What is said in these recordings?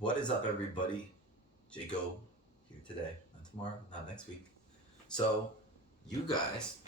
What is up, everybody? Jacob here today, not tomorrow, not next week. So, you guys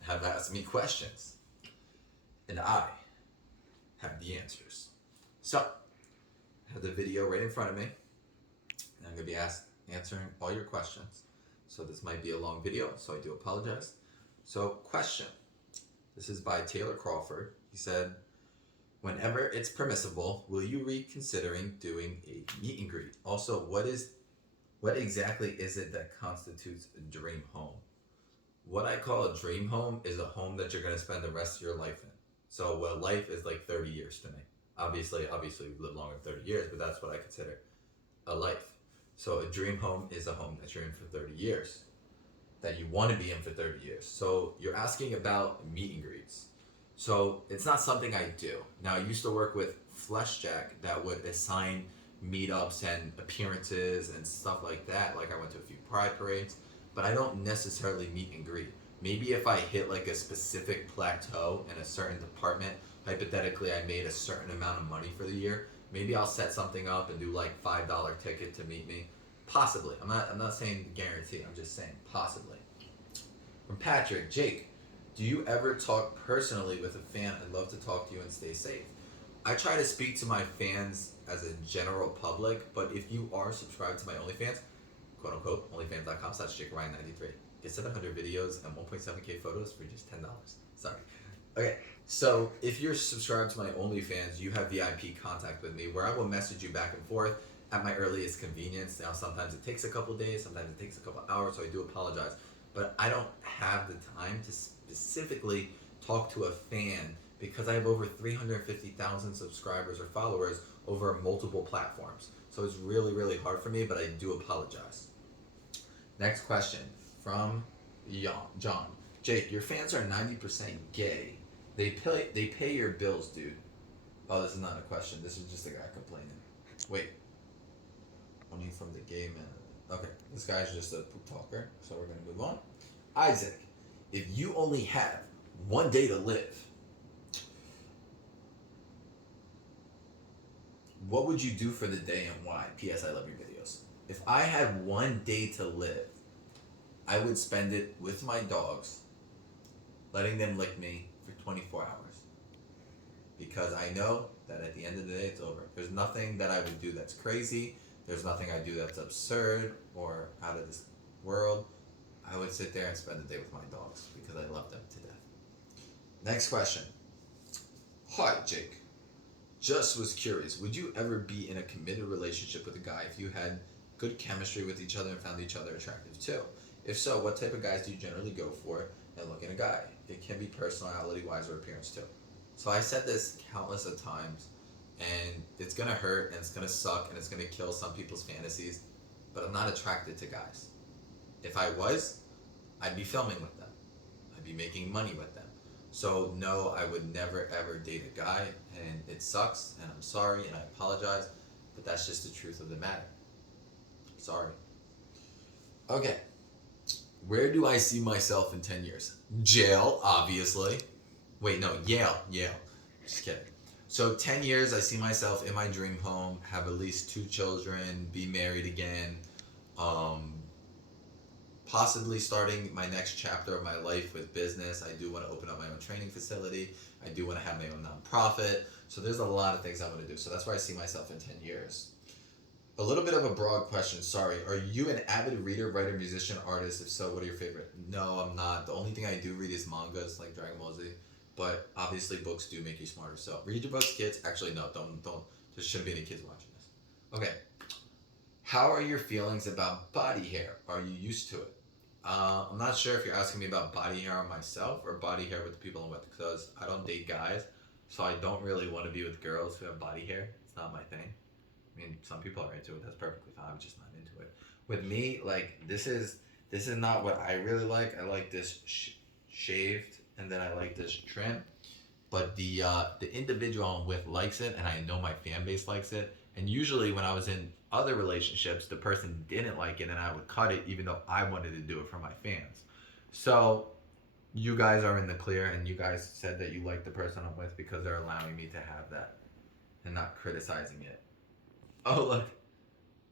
have asked me questions, and I have the answers. So, I have the video right in front of me, and I'm going to be answering all your questions. So, this might be a long video, so I do apologize. So, question. This is by Taylor Crawford. He said, whenever it's permissible, will you reconsidering doing a meet and greet? Also, what exactly is it that constitutes a dream home? What I call a dream home is a home that you're going to spend the rest of your life in. So, well, life is like 30 years to me. Obviously, we live longer than 30 years, but that's what I consider a life. So, a dream home is a home that you're in for 30 years, that you want to be in for 30 years. So, you're asking about meet and greets. So, it's not something I do. Now, I used to work with Fleshjack that would assign meetups and appearances and stuff like that. Like, I went to a few pride parades, but I don't necessarily meet and greet. Maybe if I hit like a specific plateau in a certain department, hypothetically I made a certain amount of money for the year, maybe I'll set something up and do like $5 ticket to meet me. Possibly. I'm not saying guarantee, I'm just saying possibly. From Patrick, Jake, do you ever talk personally with a fan? I'd love to talk to you and stay safe. I try to speak to my fans as a general public, but if you are subscribed to my OnlyFans, quote unquote, onlyfans.com/JakeRyan93. Get 700 videos and 1.7K photos for just $10. Sorry. Okay, so if you're subscribed to my OnlyFans, you have VIP contact with me where I will message you back and forth at my earliest convenience. Now, sometimes it takes a couple days, sometimes it takes a couple hours, so I do apologize. But I don't have the time to specifically talk to a fan because I have over 350,000 subscribers or followers over multiple platforms. So it's really, really hard for me, but I do apologize. Next question from John. Jake, your fans are 90% gay. They pay your bills, dude. Oh, this is not a question. This is just a guy complaining. Wait. Only from the gay man. Okay, this guy's just a poop talker, so we're gonna move on. Isaac, if you only have one day to live, what would you do for the day and why? P.S. I love your videos. If I had one day to live, I would spend it with my dogs, letting them lick me for 24 hours. Because I know that at the end of the day, it's over. There's nothing that I would do that's crazy. There's nothing I do that's absurd or out of this world. I would sit there and spend the day with my dogs because I love them to death. Next question. Hi, Jake. Just was curious, would you ever be in a committed relationship with a guy if you had good chemistry with each other and found each other attractive too? If so, what type of guys do you generally go for and look in a guy? It can be personality-wise or appearance too. So I said this countless of times, and it's gonna hurt and it's gonna suck and it's gonna kill some people's fantasies, but I'm not attracted to guys. If I was, I'd be filming with them. I'd be making money with them. So no, I would never ever date a guy, and it sucks, and I'm sorry, and I apologize, but that's just the truth of the matter. Sorry. Okay. Where do I see myself in 10 years? Jail, obviously. Wait, no, Yale. Just kidding. So 10 years, I see myself in my dream home, have at least 2 children, be married again, possibly starting my next chapter of my life with business. I do want to open up my own training facility. I do want to have my own nonprofit. So there's a lot of things I want to do. So that's where I see myself in 10 years. A little bit of a broad question, sorry. Are you an avid reader, writer, musician, artist? If so, what are your favorite? No, I'm not. The only thing I do read is mangas like Dragon Ball Z. But obviously books do make you smarter. So read your books, kids. Actually, no, don't. There shouldn't be any kids watching this. Okay. How are your feelings about body hair? Are you used to it? I'm not sure if you're asking me about body hair on myself or body hair with the people I'm with, because I don't date guys, so I don't really want to be with girls who have body hair. It's not my thing. I mean, some people are into it. That's perfectly fine. I'm just not into it. With me, like this is not what I really like. I like this shaved, and then I like this trim. But the individual I'm with likes it, and I know my fan base likes it. And usually, when I was in other relationships, the person didn't like it, and I would cut it, even though I wanted to do it for my fans. So you guys are in the clear, and you guys said that you like the person I'm with because they're allowing me to have that and not criticizing it. Oh,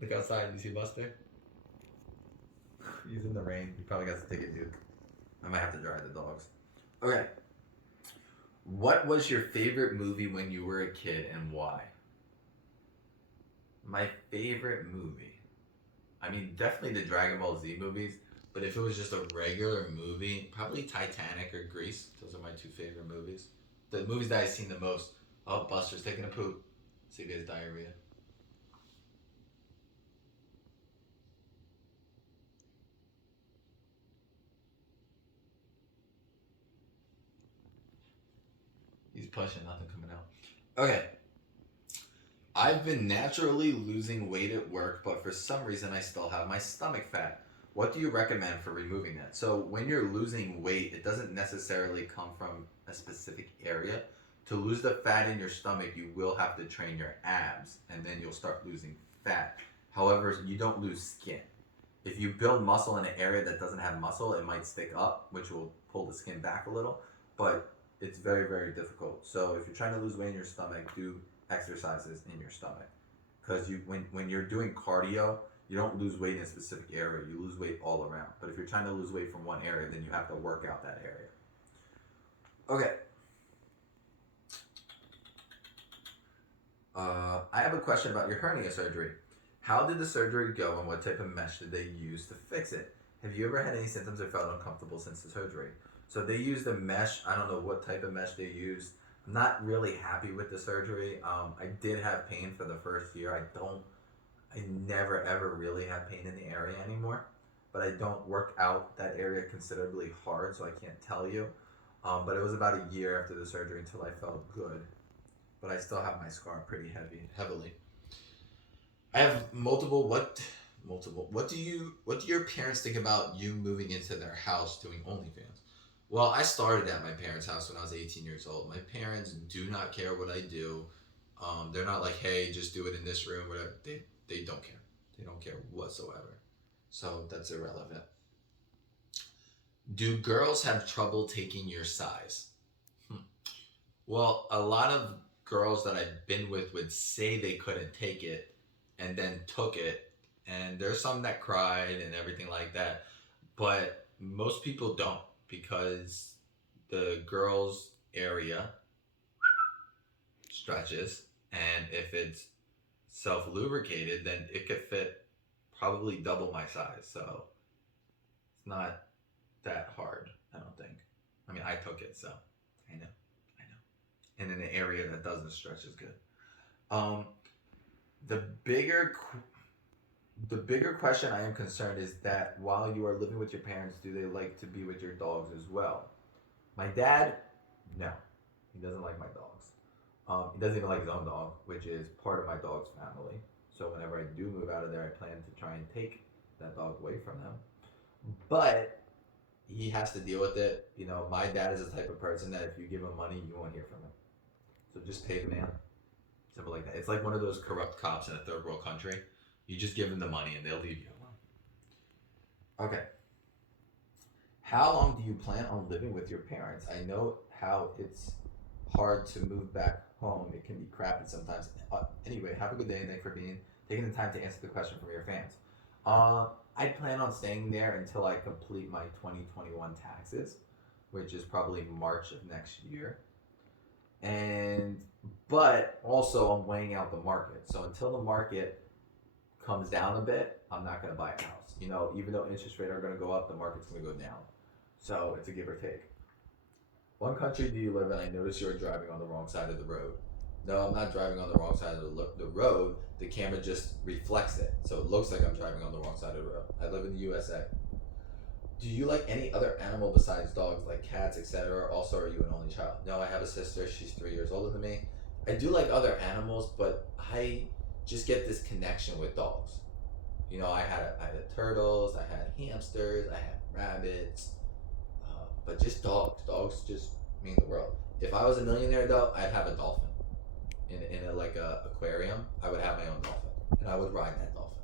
look outside. You see Buster? He's in the rain. He probably got to take a Duke. I might have to drive the dogs. Okay. What was your favorite movie when you were a kid and why? My favorite movie. I mean, definitely the Dragon Ball Z movies. But if it was just a regular movie, probably Titanic or Grease. Those are my two favorite movies. The movies that I've seen the most. Oh, Buster's taking a poop. See if he has diarrhea. He's pushing, nothing coming out. Okay. I've been naturally losing weight at work, but for some reason I still have my stomach fat. What do you recommend for removing that? So, when you're losing weight, it doesn't necessarily come from a specific area. To lose the fat in your stomach, you will have to train your abs, and then you'll start losing fat. However, you don't lose skin. If you build muscle in an area that doesn't have muscle, it might stick up, which will pull the skin back a little, but it's very, very difficult. So, if you're trying to lose weight in your stomach, do exercises in your stomach, because when you're doing cardio, you don't lose weight in a specific area, you lose weight all around. But if you're trying to lose weight from one area, then you have to work out that area. Okay. I have a question about your hernia surgery. How did the surgery go, and what type of mesh did they use to fix it? Have you ever had any symptoms or felt uncomfortable since the surgery? So they used a mesh. I don't know what type of mesh they used. I'm not really happy with the surgery. I did have pain for the first year. I never ever really have pain in the area anymore, but I don't work out that area considerably hard, so I can't tell you. But it was about a year after the surgery until I felt good. But I still have my scar pretty heavily. I have multiple. What do your parents think about you moving into their house doing OnlyFans? Well, I started at my parents' house when I was 18 years old. My parents do not care what I do. They're not like, hey, just do it in this room, whatever. They don't care. They don't care whatsoever. So that's irrelevant. Do girls have trouble taking your size? Well, a lot of girls that I've been with would say they couldn't take it and then took it. And there's some that cried and everything like that. But most people don't, because the girls' area stretches, and if it's self lubricated, then it could fit probably double my size. So it's not that hard, I don't think. I mean, I took it, so I know. And in an area that doesn't stretch as good. Um, the bigger the bigger question I am concerned is that while you are living with your parents, do they like to be with your dogs as well? My dad, no, he doesn't like my dogs. He doesn't even like his own dog, which is part of my dog's family. So whenever I do move out of there, I plan to try and take that dog away from them. But he has to deal with it. You know, my dad is the type of person that if you give him money, you won't hear from him. So just pay the man. Simple like that. It's like one of those corrupt cops in a third world country. You just give them the money and they'll leave you alone. Okay. How long do you plan on living with your parents? I know how it's hard to move back home. It can be crappy sometimes. Anyway, have a good day and thanks for taking the time to answer the question from your fans. I plan on staying there until I complete my 2021 taxes, which is probably March of next year. But also I'm weighing out the market. So until the market comes down a bit, I'm not going to buy a house. You know, even though interest rates are going to go up, the market's going to go down. So it's a give or take. What country do you live in? I notice you're driving on the wrong side of the road. No, I'm not driving on the wrong side of the road. The camera just reflects it. So it looks like I'm driving on the wrong side of the road. I live in the USA. Do you like any other animal besides dogs, like cats, etc.? Also, are you an only child? No, I have a sister. She's 3 years older than me. I do like other animals, but I just get this connection with dogs. You know, I had turtles, I had hamsters, I had rabbits, but just dogs. Dogs just mean the world. If I was a millionaire, though, I'd have a dolphin in a aquarium. I would have my own dolphin, and I would ride that dolphin.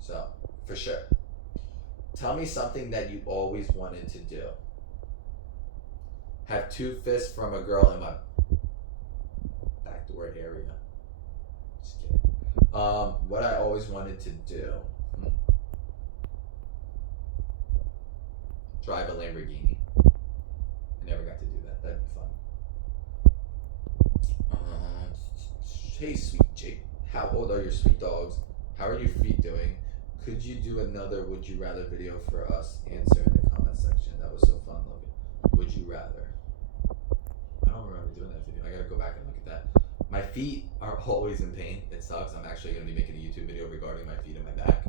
So for sure. Tell me something that you always wanted to do. Have 2 fists from a girl in my backdoor area. Just kidding. What I always wanted to do, drive a Lamborghini. I never got to do that. That'd be fun. Hey, sweet Jake. How old are your sweet dogs? How are your feet doing? Could you do another Would You Rather video for us? Answer in the comment section. That was so fun, Logan. Would you rather? I don't remember doing that video. I gotta go back and look at that. My feet are always in pain. It sucks. I'm actually gonna be making a YouTube video regarding my feet and my back.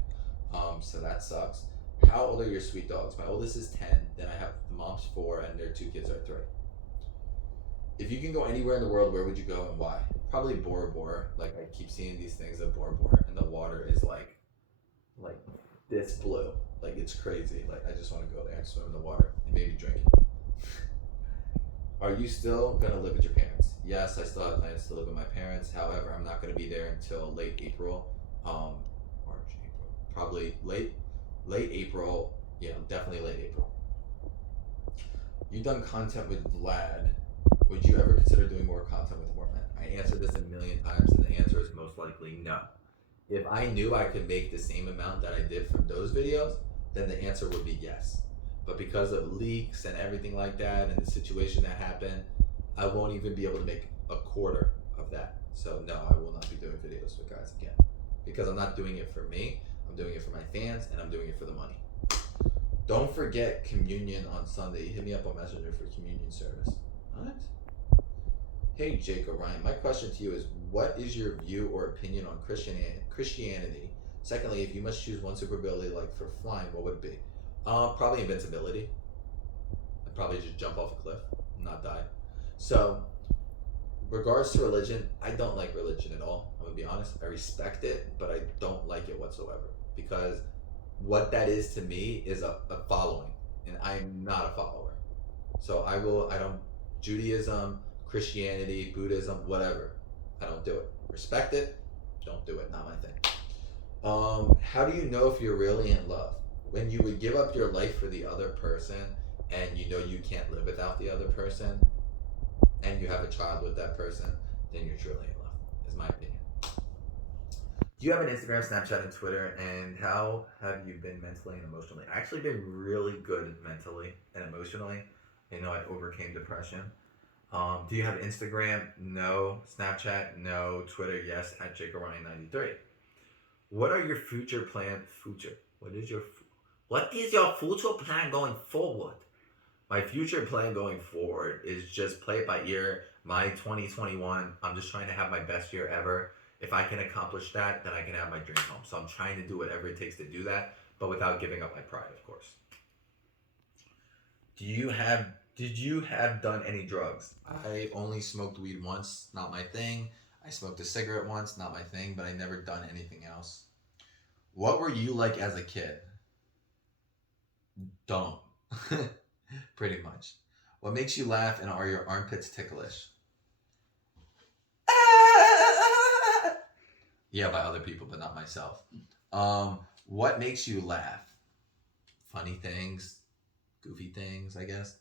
So that sucks. How old are your sweet dogs? My oldest is 10. Then I have the mom's 4, and their 2 kids are 3. If you can go anywhere in the world, where would you go and why? Probably Bora Bora. Like, I keep seeing these things of Bora Bora, and the water is like this blue. Like, it's crazy. Like, I just want to go there and swim in the water and maybe drink it. Are you still gonna live with your parents? Yes, I still have plans to live with my parents. However, I'm not gonna be there until late April, March, April, probably late April. Yeah, definitely late April. You done content with Vlad. Would you ever consider doing more content with Mormon? I answered this a million times, and the answer is most likely no. If I knew I could make the same amount that I did from those videos, then the answer would be yes. But because of leaks and everything like that, and the situation that happened, I won't even be able to make a quarter of that. So no, I will not be doing videos with guys again. Because I'm not doing it for me, I'm doing it for my fans, and I'm doing it for the money. Don't forget communion on Sunday. Hit me up on Messenger for communion service. What? Hey Jake Orion, my question to you is, what is your view or opinion on Christianity? Secondly, if you must choose one super ability, like for flying, what would it be? Probably invincibility. I'd probably just jump off a cliff and not die. So, regards to religion, I don't like religion at all. I'm gonna be honest. I respect it, but I don't like it whatsoever. Because what that is to me is a following, and I'm not a follower. So I don't, Judaism, Christianity, Buddhism, whatever. I don't do it. Respect it, don't do it, not my thing. How do you know if you're really in love? When you would give up your life for the other person, and you know you can't live without the other person, and you have a child with that person, then you're truly in love, is my opinion. Do you have an Instagram, Snapchat, and Twitter? And how have you been mentally and emotionally? I've actually been really good mentally and emotionally. I know I overcame depression. Do you have Instagram? No. Snapchat? No. Twitter? Yes. At JakeOrion93. What are your future plans? What is your future plan going forward? My future plan going forward is just play it by ear. My 2021, I'm just trying to have my best year ever. If I can accomplish that, then I can have my dream home. So I'm trying to do whatever it takes to do that, but without giving up my pride, of course. Did you have done any drugs? I only smoked weed once, not my thing. I smoked a cigarette once, not my thing, but I never done anything else. What were you like as a kid? Don't. Pretty much. What makes you laugh, and are your armpits ticklish? Yeah, by other people, but not myself. What makes you laugh? Funny things, goofy things, I guess.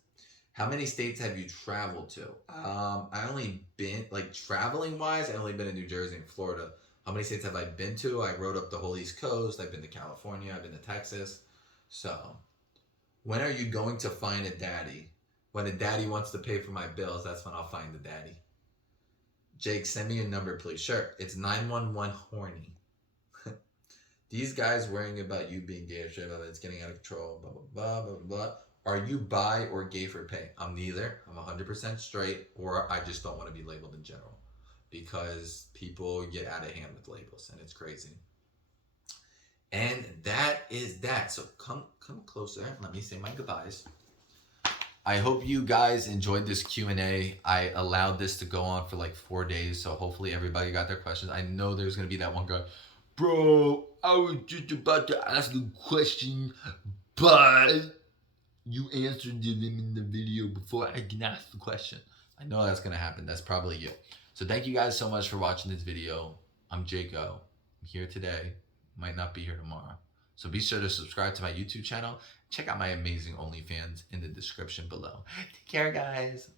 How many states have you traveled to? I only been, like, traveling wise, I only been in New Jersey and Florida. How many states have I been to? I rode up the whole East Coast. I've been to California. I've been to Texas. So, when are you going to find a daddy? When a daddy wants to pay for my bills, that's when I'll find the daddy. Jake, send me a number, please. Sure. It's 911 horny. These guys worrying about you being gay or shit, about it's getting out of control, blah, blah, blah, blah, blah. Are you bi or gay for pay? I'm neither. I'm 100% straight, or I just don't want to be labeled in general. Because people get out of hand with labels, and it's crazy. And that is that. So come closer. Let me say my goodbyes. I hope you guys enjoyed this Q&A. I allowed this to go on for like 4 days, so hopefully everybody got their questions. I know there's going to be that one guy, bro, I was just about to ask a question, but you answered it in the video before I can ask the question. I know that's going to happen. That's probably you. So thank you guys so much for watching this video. I'm Jaco. I'm here today. Might not be here tomorrow. So be sure to subscribe to my YouTube channel. Check out my amazing OnlyFans in the description below. Take care, guys.